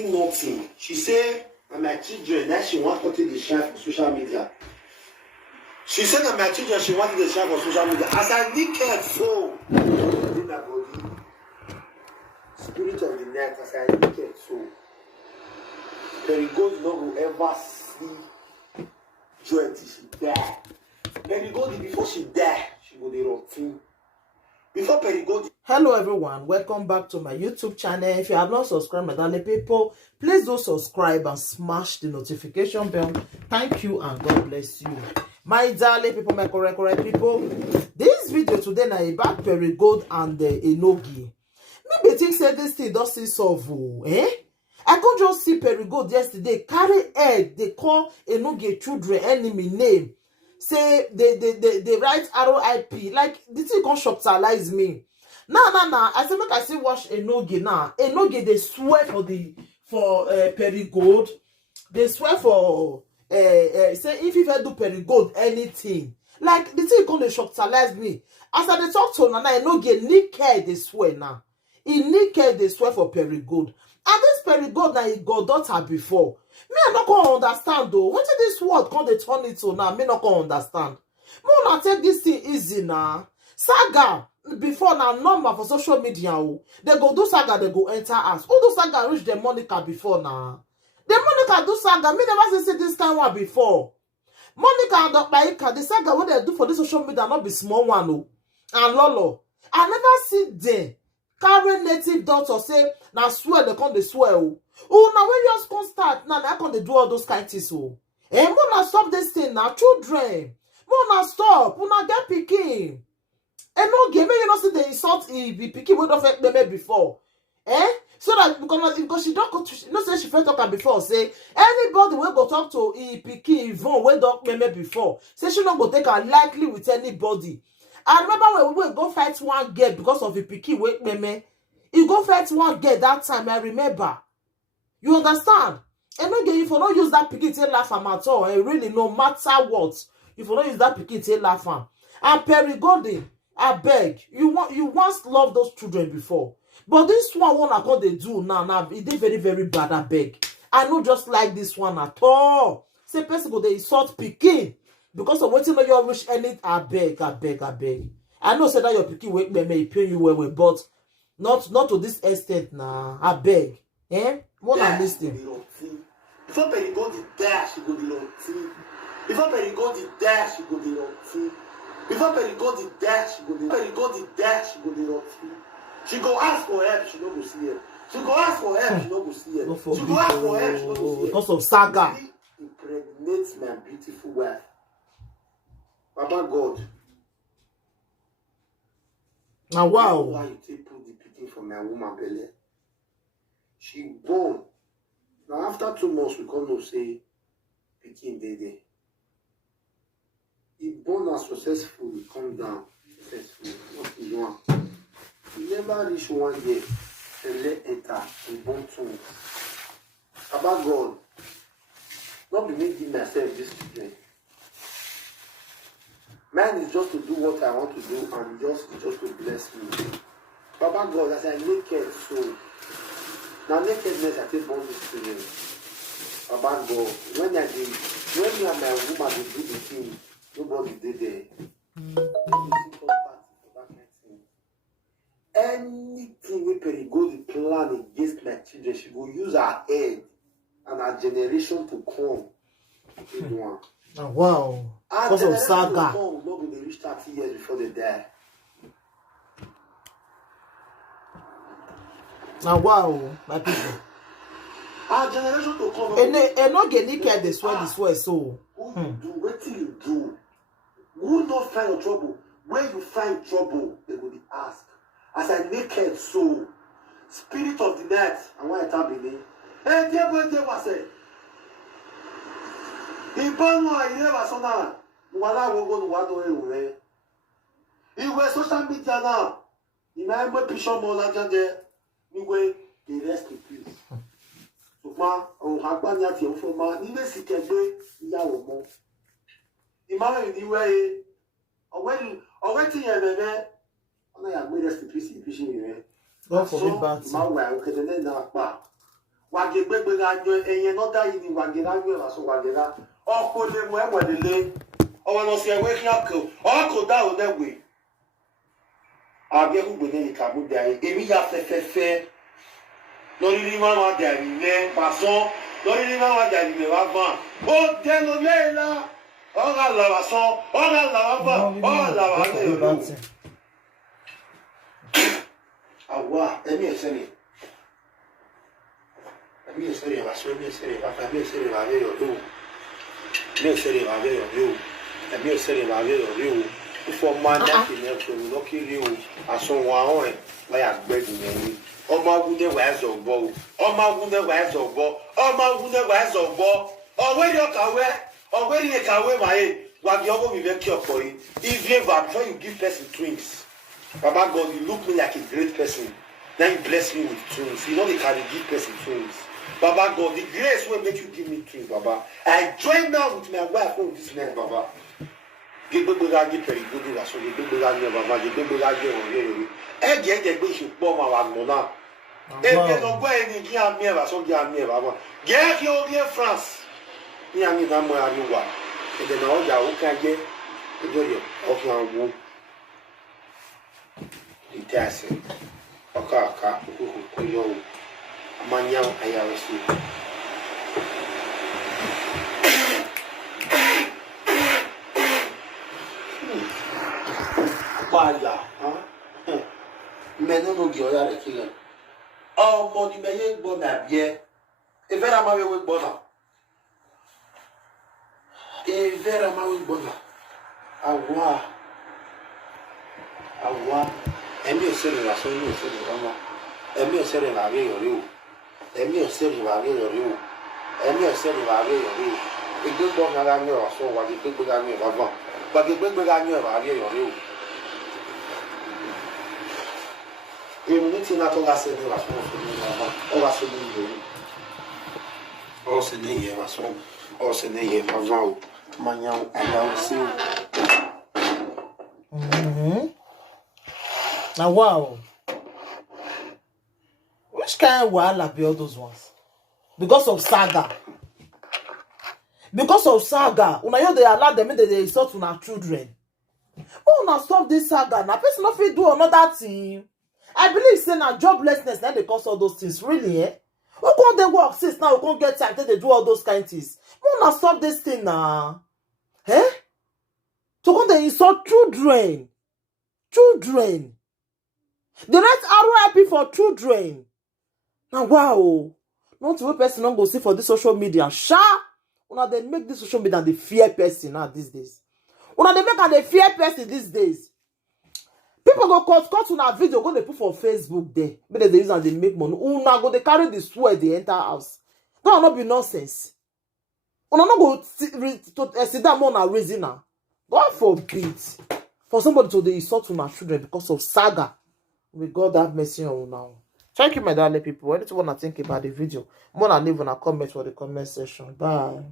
nothing. She say, and my children, that she wants to take the shine for social media. She said that my children, she wanted the shine for social media. As I naked soul, in my body, spirit of the night, as I naked soul, Perigold no will ever see joy till she die. Perigold, before she die, she go dey routine. Before Perigold. Hello everyone, welcome back to my YouTube channel. If you have not subscribed, my darling people, please do subscribe and smash the notification bell. Thank you and God bless you. My darling people, my correct people, this video today na about Perigold and Enogi. Maybe think say this thing doesn't solve, eh? I can't just see Perigold yesterday carry head, they call Enogi children enemy name. Say they write RIP. Like the thing can shocktalize me. Nah. I say make I see watch Enogi now. Enogi they swear for Perigold. They swear for say if you do Perigold anything. Like the thing can shocktalize me. As I dey talk to Nana Enogi naked they swear now. He naked they swear for Perigold. And this Perigold na he got daughter before. Me, I not gonna understand though. What is this word called they turn it to now? Me not gonna understand. More not take this thing easy now. Saga before now normal for social media. They go do saga, they go enter us. Who do saga reach the Monica before now? The Monica do saga. Me never see this kind one before. Monica and Maika, the saga what they do for this social media not be small one oh. And Lolo, I never see them carry native daughter say now swear they come they swear oh. Oh, now when you just come start, now I can't do all those kind of things. Oh, eh, mona stop this thing now, children. Mona stop, mona get picking. And no game, you know, see the insult be picking would have them before, eh? So that because she don't, you know, say she first talk before, say anybody will go talk to picking Yvonne we don't remember before. Say she not go take her lightly with anybody. I remember when we go fight one girl because of the picking wait meme. You go fight one girl that time. I remember. You understand? And again, if you don't use that pikin to laugh at all, and really no matter what, if you don't use that pikin to laugh at, and Perigold, I beg, you once loved those children before, but this one I call they do now it is very very bad. I beg, I don't just like this one at all. Say person go they insult pikin because of waiting on your wish any. I beg. I know say that your pikin wait may pay you well, but not to this extent now. I beg, eh? What I'm listening. Before Perigold is there, she go the routine. Before Perigold is there, she go the routine. Before Perigold is there, she go the Perigold is there, she go the routine. She go ask for help, she no go see her. She go ask for help, she no go see her. She go ask for help, she no go see her. Because of saga. She impregnates my beautiful wife. Baba God. Now wow. Why you take put the picking from my woman belly? She born. Now after 2 months, we come to say, picking day. He born as successful, he come down successful. What is one? He never reach 1 year. And let enter. He born 2. About God, not be me give myself this children. Mine is just to do what I want to do and just to bless me. Baba God, as I naked soul. Now nakedness I take born this children. Baba God, when me and my woman dey do the thing, nobody did there. Anything we Perigold plan against my children, she will use her head and her generation to come. Oh, wow. Because of saga. Not going to reach 30 years before they die. Now wow, my people. Our generation to come. And not get naked this way so. Who you do? What till you do? Who not find your trouble? When you find trouble, they will ask. As I naked soul, spirit of the night, and why I tell me, hey, dear boy, dear was it? He born one, he never saw now. Wala will go to what do he was social media now. He might be picture more like there. Anyway, they rest in peace. So ma, on Hagbanya ti for ma, ni be sikegbe iyawo mo. The man in the way, or waiting here, baby. On a rest in peace, fishing here. God forbid bad. Ma wa o kede na pa. wage gbegbe ga nyo eyen no da yi ni wage ga nyo so wage ga oko le mo e wedele o wa no se we ki ako o ko da o de we abi ku gbe ni ka bu da yi emi ya fe lórí ni mama de ari le paso lórí ni mama de ari le wa gban o de no le la o ga la wa so o ga la wa ba o la wa le lo awa emi eseni mi essere va solo mi essere va fa mi essere va vero tu mi essere va vero tu e mi essere va vero tu o fo manda ki ne ko lo ki ri o aso wa o e wa ya gbe du ni o ma wu ne wa zo bo o ma wu ne wa zo bo o ma wu ne wa zo bo o we ri kawe ma e wa bi ogo mi ve ki opo yi if you ever try you give person twins Baba God, you look me like a great person. Now you bless me with twins. You know they can give person twins. Baba God, the grace will make you give me twins, Baba. I join now with my wife on this man, Baba. Give me the idea, very good. So give me the idea, Baba. Give me the idea. I get the way you pour my one mona. Et bien, on voit une qui a mis à son qui a mis, Baba. Guerre qui est en France. Il y a mis dans moi à nous voir. Et de nous, il y a aucun guerre. Et de lui, aucun goût. Itase okaka kuyo amanya ayawasi baya meno no gyo ya rekile ọmọ ni meye gbo na bie e vera ma we gbo na awa emi esere la so ni esere mama emi esere la re yori o emi esere la re yori o emi esere la re yori o igbo na ga ni o so wa ge gbegbe ga ni baba ba ge gbegbe ga ni o ba re yori o immunity na to ga se ni la so ni baba o ga so ni yori o se ni ye ma so o se ni ye baba o manya aya o se Now, wow. Which kind of wahala be all those ones? Because of saga. Because of saga. Una you they allow them they insult una children. Oh, now stop this saga. Now, person not fit do another thing. I believe say na joblessness now they cause all those things. Really, eh? We can't they work since now we can't get time they do all those kind of things. Oh, now stop this thing now. Eh? So come they insult children. Children. The right RIP for children. Now, wow. Not to person don't go see for this social media. Sha! Una they make this social media the fear person now these days. Una they make and the fear person these days. People go cut una video, go they put for Facebook there. But they use and they make money. Una go they carry the swear they enter house. That will not be nonsense. Una not go sit down on a reason now. God forbid. For somebody to the insult to my children because of saga. May God have mercy on you now. Thank you, my darling people. Anything you want to think about the video, more than leave in a comment for the comment section. Bye.